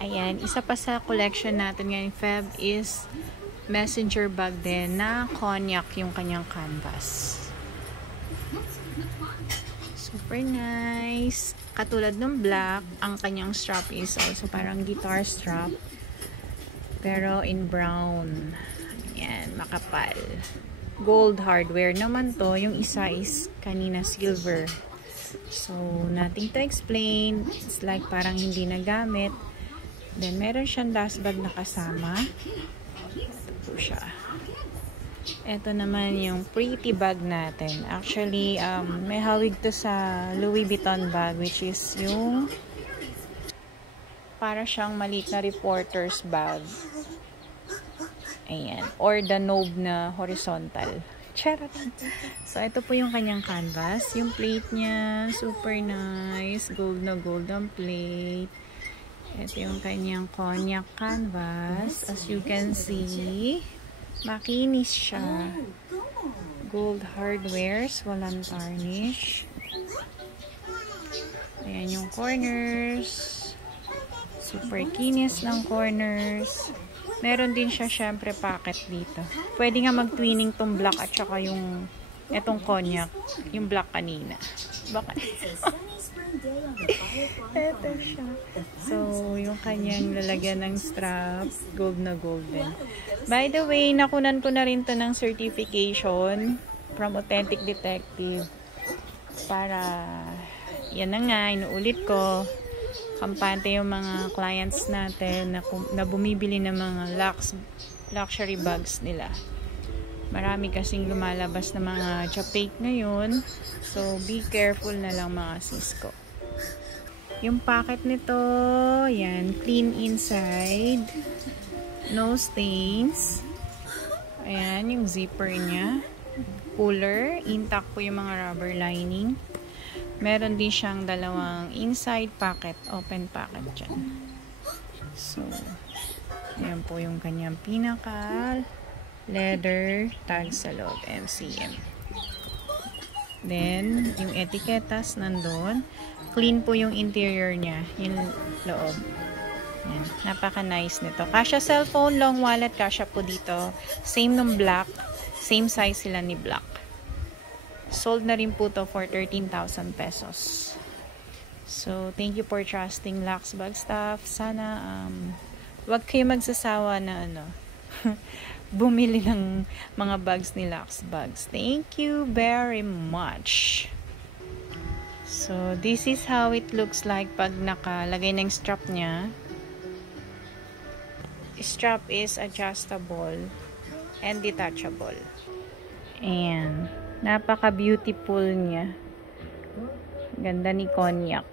Ayan, isa pa sa collection natin ngayong Feb is messenger bag din na cognac yung kanyang canvas. Super nice. Katulad ng black, ang kanyang strap is also parang guitar strap. Pero in brown. Ayan, makapal. Gold hardware naman to. Yung isa is kanina silver. So, nothing to explain. It's like parang hindi nagamit. Then, meron siyang dust bag na kasama. Ito po siya. Ito naman yung pretty bag natin. Actually, may hawig to sa Louis Vuitton bag, which is yung para siyang maliit na reporter's bag. Ayan. Or the knob na horizontal. Charot. So, ito po yung kanyang canvas. Yung plate niya, super nice. Gold na gold ang plate. Ito yung kanyang cognac canvas. As you can see, makinis siya. Gold hardwares, walang tarnish. Ayan yung corners. Super kinis ng corners. Meron din siya syempre pocket dito. Pwede nga mag-twinning tong black at saka yung etong cognac. Yung black kanina. Baka ito siya. So, yung kanyang lalagyan ng strap, gold na gold din. By the way, nakunan ko na rin to ng certification from Authentic Detective. Para, yan na nga, inuulit ko, kampante yung mga clients natin na bumibili ng mga luxury bags nila. Marami kasing lumalabas na mga japake ngayon. So, be careful na lang mga sis ko. Yung packet nito, yan, clean inside. No stains. Ayan, yung zipper niya. Cooler. Intact po yung mga rubber lining. Meron din siyang dalawang inside pocket, open pocket dyan. So, ayan po yung kanyang pinaka leather tag sa loob, MCM. Then, yung etiketas nandun. Clean po yung interior niya, yung loob. Ayan, napaka-nice nito. Kasya cellphone, long wallet, kasya po dito. Same nung black. Same size sila ni black. Sold na rin po to for 13,000 pesos. So, thank you for trusting Lux Bag Stuff. Sana, wag kayo magsasawa na bumili ng mga bags ni Lux Bags. Thank you very much. So, this is how it looks like pag nakalagay ng strap niya. Strap is adjustable and detachable. And napaka-beautiful niya. Ganda ni cognac.